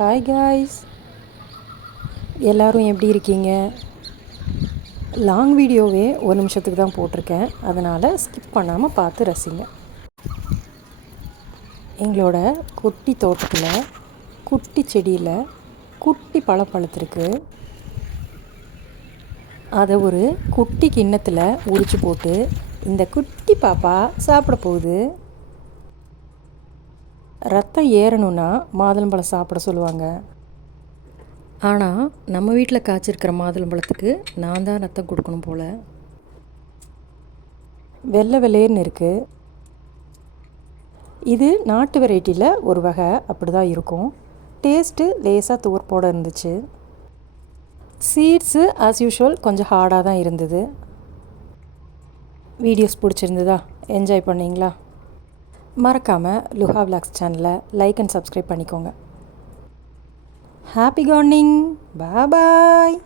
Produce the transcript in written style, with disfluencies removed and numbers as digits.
Hi guys, எல்லோரும் எப்படி இருக்கீங்க? லாங் வீடியோவே ஒரு நிமிஷத்துக்கு தான் போட்டிருக்கேன், அதனால் ஸ்கிப் பண்ணாமல் பார்த்து ரசிங்க. எங்களோட குட்டி தோட்டத்தில் குட்டி செடியில் குட்டி பழம் பழுத்திருக்கு. அதை ஒரு குட்டி கிண்ணத்தில் உரிச்சு போட்டு இந்த குட்டி பாப்பா சாப்பிட போகுது. ரத்தம் ஏறணுன்னா மாதுளம்பழம் சாப்பிட சொல்லுவாங்க. ஆனால் நம்ம வீட்டில் காய்ச்சிருக்கிற மாதுளம்பழத்துக்கு நான் தான் ரத்தம் கொடுக்கணும் போல். வெள்ளை வெள்ளையர்னு இருக்குது. இது நாட்டு வெரைட்டியில் ஒரு வகை, அப்படி தான் இருக்கும். டேஸ்ட்டு லேசாக துவர்ப்போடு இருந்துச்சு. சீட்ஸு ஆஸ் யூஷுவல் கொஞ்சம் ஹார்டாக தான் இருந்தது. வீடியோஸ் பிடிச்சிருந்ததா? என்ஜாய் பண்ணிங்களா? மறக்காமல் லுஹா விலாக்ஸ் சேனலை லைக் அண்ட் சப்ஸ்கிரைப் பண்ணிக்கோங்க. Happy gardening. பாய்.